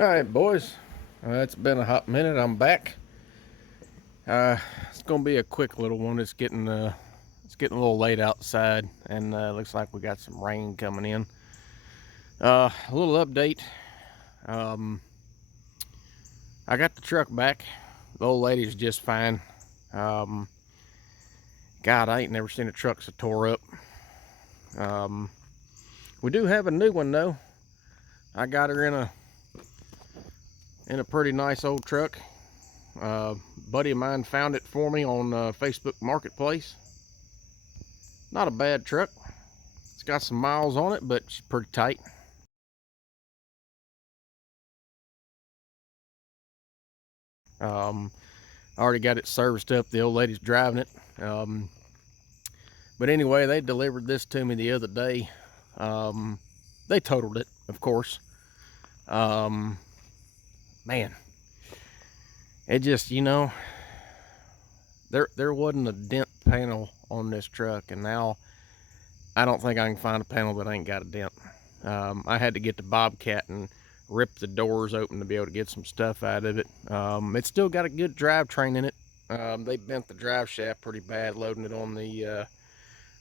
All right, boys. It's been a hot minute. I'm back. It's gonna be a quick little one. It's getting a little late outside, and looks like we got some rain coming in. A little update. Um, I got the truck back. The old lady's just fine. Um, God, I ain't never seen a truck so tore up. Um, we do have a new one though. I got her in a pretty nice old truck. Buddy of mine found it for me on Facebook Marketplace. Not a bad truck. It's got some miles on it, but she's pretty tight. I already got it serviced up. The old lady's driving it. But anyway, they delivered this to me the other day. They totaled it, of course. Man, it just, there wasn't a dent panel on this truck, and now I don't think I can find a panel that ain't got a dent. I had to get the Bobcat and rip the doors open to be able to get some stuff out of it. It's still got a good drivetrain in it. They bent the drive shaft pretty bad loading it on the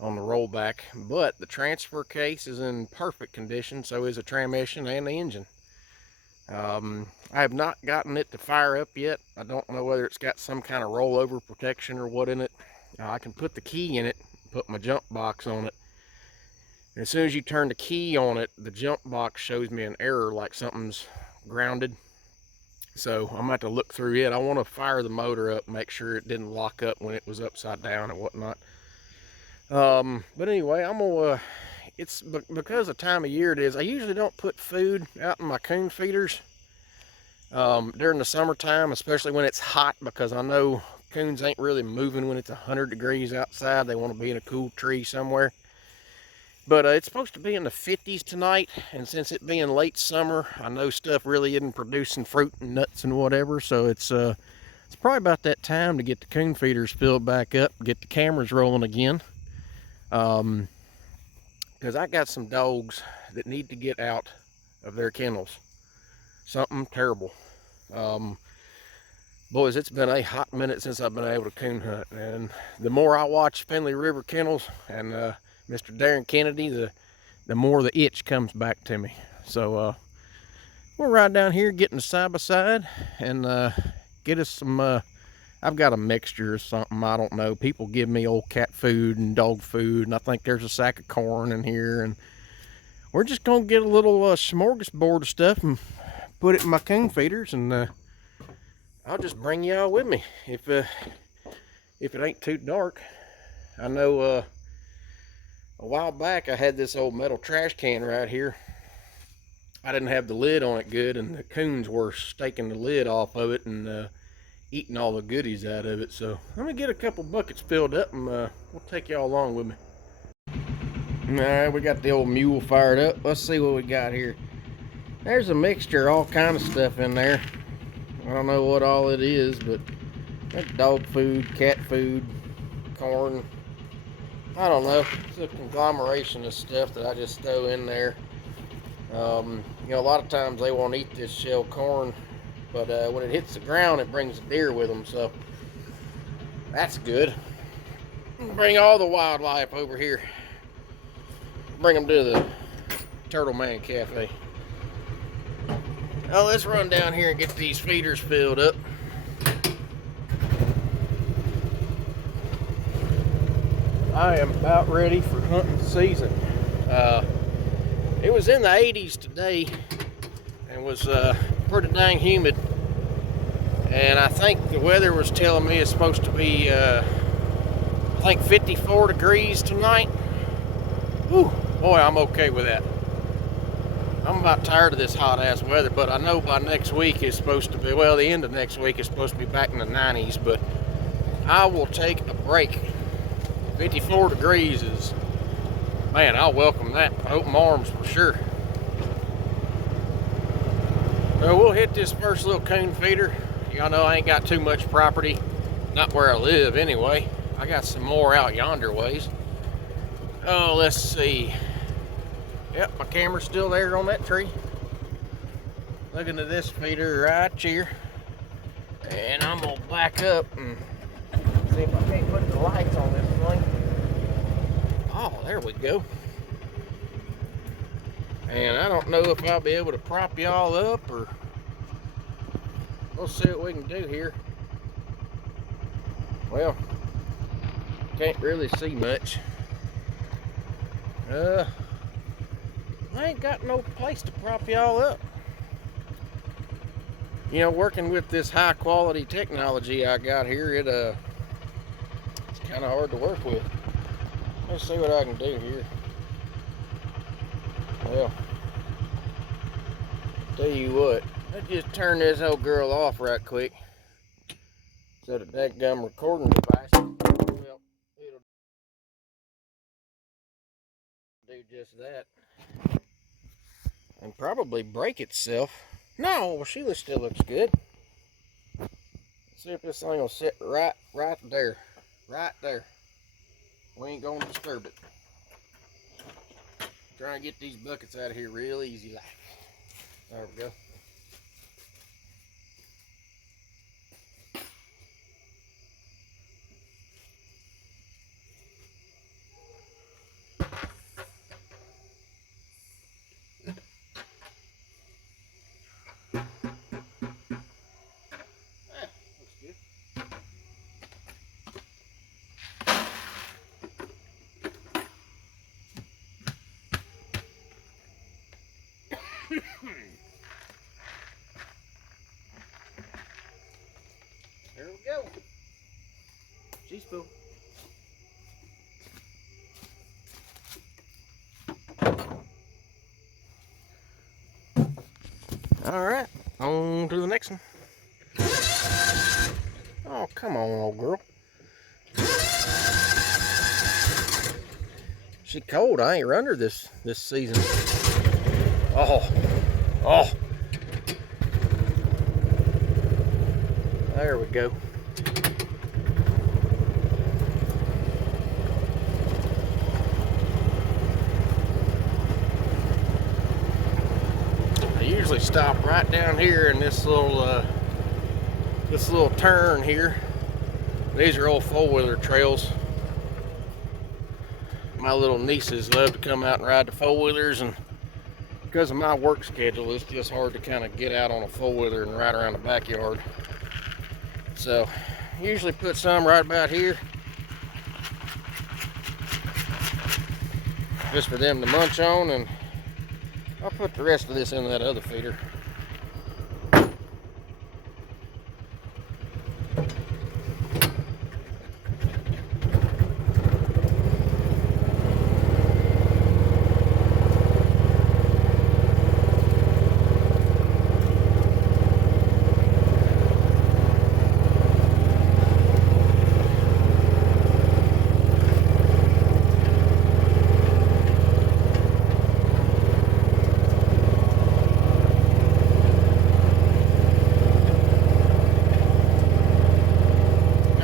rollback, but the transfer case is in perfect condition, so is the transmission and the engine. I have not gotten it to fire up yet. I don't know whether it's got some kind of rollover protection or what in it. I can put the key in it, put my jump box on it. And as soon as you turn the key on it, the jump box shows me an error, like something's grounded. So I'm gonna have to look through it. I want to fire the motor up, make sure it didn't lock up when it was upside down and whatnot. But anyway, it's because of the time of year it is. I usually don't put food out in my coon feeders during the summertime, especially when it's hot, because I know coons ain't really moving when it's 100 degrees outside. They want to be in a cool tree somewhere. But it's supposed to be in the 50s tonight, and since it being late summer, I know stuff really isn't producing fruit and nuts and whatever, so it's probably about that time to get the coon feeders filled back up, get the cameras rolling again. Because I got some dogs that need to get out of their kennels. Something terrible. Boys, it's been a hot minute since I've been able to coon hunt, and the more I watch Finley River Kennels and Mr. Darren Kennedy, the more the itch comes back to me. So we'll ride down here, getting side by side, and get us some. I've got a mixture of something, I don't know. People give me old cat food and dog food, and I think there's a sack of corn in here, and we're just gonna get a little smorgasbord of stuff and put it in my coon feeders, and I'll just bring y'all with me if it ain't too dark. I know a while back I had this old metal trash can right here. I didn't have the lid on it good, and the coons were staking the lid off of it and eating all the goodies out of it. So I'm gonna get a couple buckets filled up, and we'll take y'all along with me. Alright, we got the old mule fired up. Let's see what we got here. There's a mixture, all kind of stuff in there. I don't know what all it is, but that's dog food, cat food, corn. I don't know. It's a conglomeration of stuff that I just throw in there. A lot of times they won't eat this shell corn, but when it hits the ground, it brings a deer with them, so that's good. Bring all the wildlife over here. Bring them to the Turtle Man Cafe. Now let's run down here and get these feeders filled up. I am about ready for hunting season. It was in the 80s today and was pretty dang humid. And I think the weather was telling me it's supposed to be, I think 54 degrees tonight. Whew, boy, I'm okay with that. I'm about tired of this hot ass weather, but I know by next week it's supposed to be, well, the end of next week is supposed to be back in the 90s, but I will take a break. 54 degrees is, man, I'll welcome that with open arms for sure. So we'll hit this first little coon feeder. Y'all know I ain't got too much property, not where I live anyway. I got some more out yonder ways. Oh, let's see. Yep, my camera's still there on that tree. Looking at this feeder right here. And I'm gonna back up and see if I can't put the lights on this thing. Oh, there we go. And I don't know if I'll be able to prop y'all up, or we'll see what we can do here. Well, can't really see much. I ain't got no place to prop y'all up. You know, working with this high quality technology I got here, it's kind of hard to work with. Let's see what I can do here. Well, tell you what, let's just turn this old girl off right quick. So the dadgum recording device, well, it'll do just that. And probably break itself. No, well, Sheila still looks good. Let's see if this thing will sit right there. Right there. We ain't gonna disturb it. Trying to get these buckets out of here real easy like. There we go. There we go. She's full. Alright, on to the next one. Oh, come on, old girl. She cold. I ain't run her this season. Oh. There we go. I usually stop right down here in this little turn here. These are old four-wheeler trails. My little nieces love to come out and ride the four-wheelers, and because of my work schedule, it's just hard to kind of get out on a four-wheeler and ride around the backyard. So, usually put some right about here, just for them to munch on, and I'll put the rest of this in that other feeder.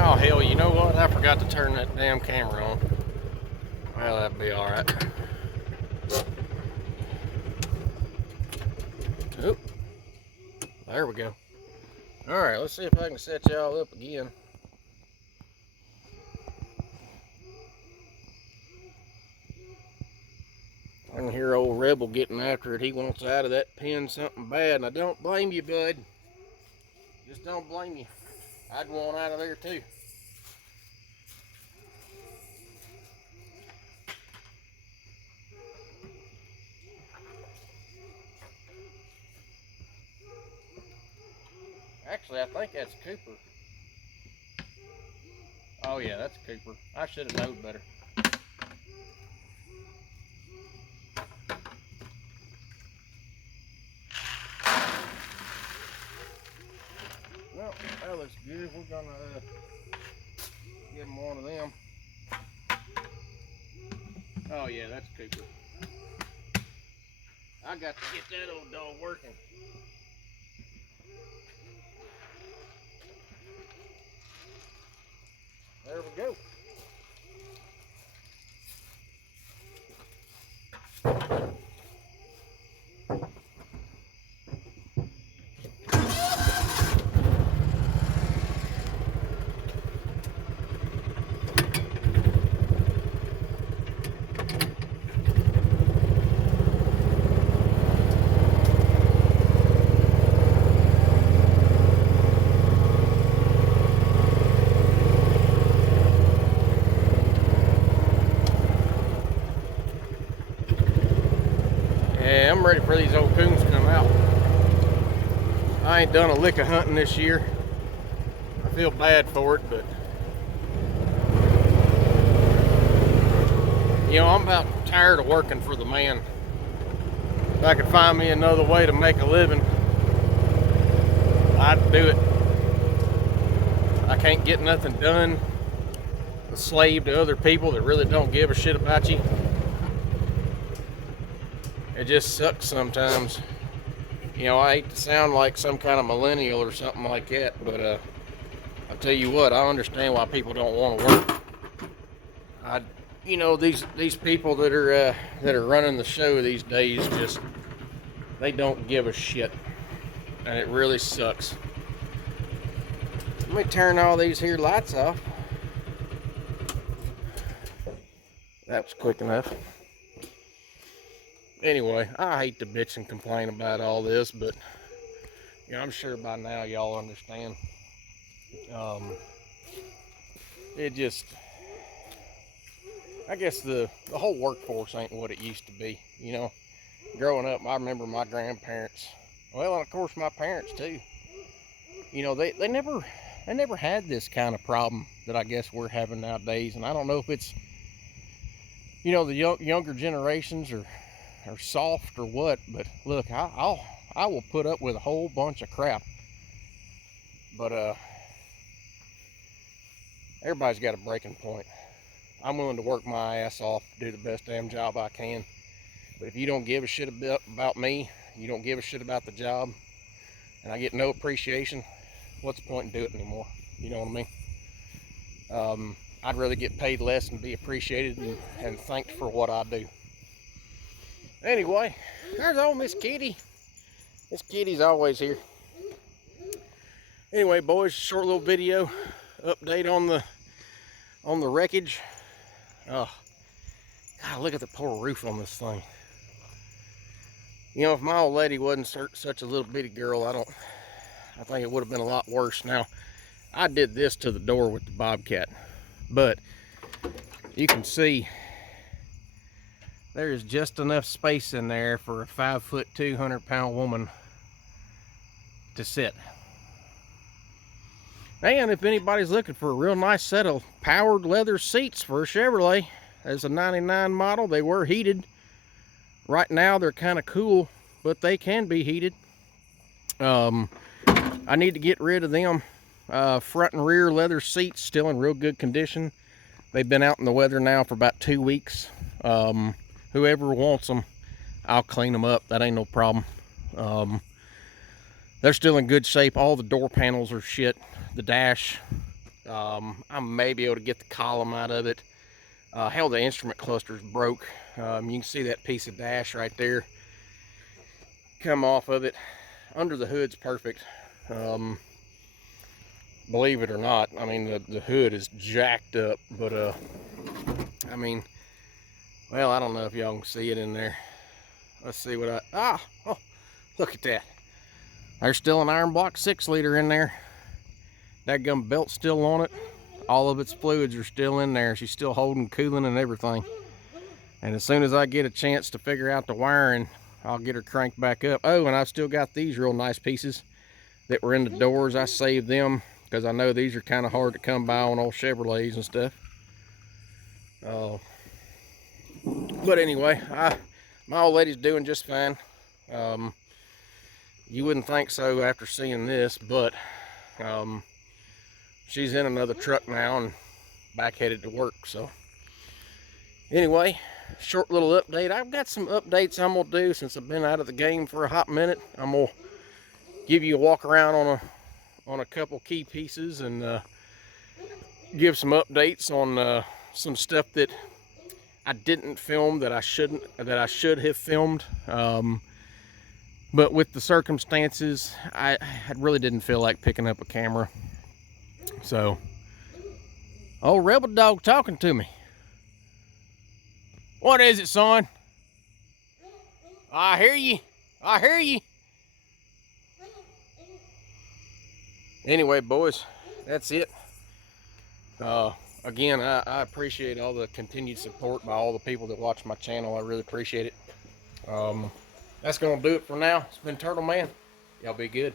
Oh hell, you know what? I forgot to turn that damn camera on. Well, that'd be alright. Oop. There we go. Alright, let's see if I can set y'all up again. I can hear old Rebel getting after it. He wants out of that pen something bad, and I don't blame you, bud. Just don't blame you. I'd want out of there too. Actually, I think that's Cooper. Oh yeah, that's Cooper. I should have known better. Well, that looks good. We're gonna give him one of them. Oh yeah, that's Cooper. I got to get that old dog working. There we go. Yeah, I'm ready for these old coons to come out. I ain't done a lick of hunting this year. I feel bad for it, but you know, I'm about tired of working for the man. If I could find me another way to make a living, I'd do it. I can't get nothing done. A slave to other people that really don't give a shit about you. It just sucks sometimes. You know, I hate to sound like some kind of millennial or something like that, but I'll tell you what, I understand why people don't want to work. You know, these people that are running the show these days, just they don't give a shit, and it really sucks. Let me turn all these here lights off. That was quick enough. Anyway, I hate to bitch and complain about all this, but you know, I'm sure by now y'all understand. It just, I guess the whole workforce ain't what it used to be. You know, growing up, I remember my grandparents, well, and of course my parents too. You know, they never had this kind of problem that I guess we're having nowadays, and I don't know if it's, you know, the younger generations are soft or what, but look, I will put up with a whole bunch of crap, but everybody's got a breaking point. I'm willing to work my ass off, do the best damn job I can, but if you don't give a shit about me, you don't give a shit about the job, and I get no appreciation, what's the point in doing it anymore? You know what I mean? I'd rather get paid less and be appreciated and thanked for what I do. Anyway, there's old Miss Kitty. Miss Kitty's always here. Anyway, boys, short little video update on the wreckage. Oh, God, look at the poor roof on this thing. You know, if my old lady wasn't such a little bitty girl, I think it would have been a lot worse. Now, I did this to the door with the Bobcat, but you can see there is just enough space in there for a 5'2", 200-pound woman to sit. And if anybody's looking for a real nice set of powered leather seats for a Chevrolet, as a 99 model, they were heated. Right now they're kind of cool, but they can be heated. I need to get rid of them. Front and rear leather seats still in real good condition. They've been out in the weather now for about 2 weeks. Whoever wants them, I'll clean them up. That ain't no problem. They're still in good shape. All the door panels are shit. The dash, I may be able to get the column out of it. Hell, the instrument cluster's broke. You can see that piece of dash right there come off of it. Under the hood's perfect. Believe it or not, I mean, the hood is jacked up, but I mean, well, I don't know if y'all can see it in there. Let's see what oh, look at that. There's still an iron block 6-liter in there. That gum belt's still on it. All of its fluids are still in there. She's still holding, cooling, and everything. And as soon as I get a chance to figure out the wiring, I'll get her cranked back up. Oh, and I've still got these real nice pieces that were in the doors. I saved them because I know these are kind of hard to come by on old Chevrolets and stuff. But anyway, my old lady's doing just fine. You wouldn't think so after seeing this, but she's in another truck now and back headed to work. So anyway, short little update. I've got some updates I'm gonna do since I've been out of the game for a hot minute. I'm gonna give you a walk around on a couple key pieces and give some updates on some stuff that I didn't film that I should have filmed. But with the circumstances, I really didn't feel like picking up a camera. So, old Rebel Dog talking to me. What is it, son? I hear you. I hear you. Anyway, boys, that's it. Again, I appreciate all the continued support by all the people that watch my channel. I really appreciate it. That's gonna do it for now. It's been Turtle Man. Y'all be good.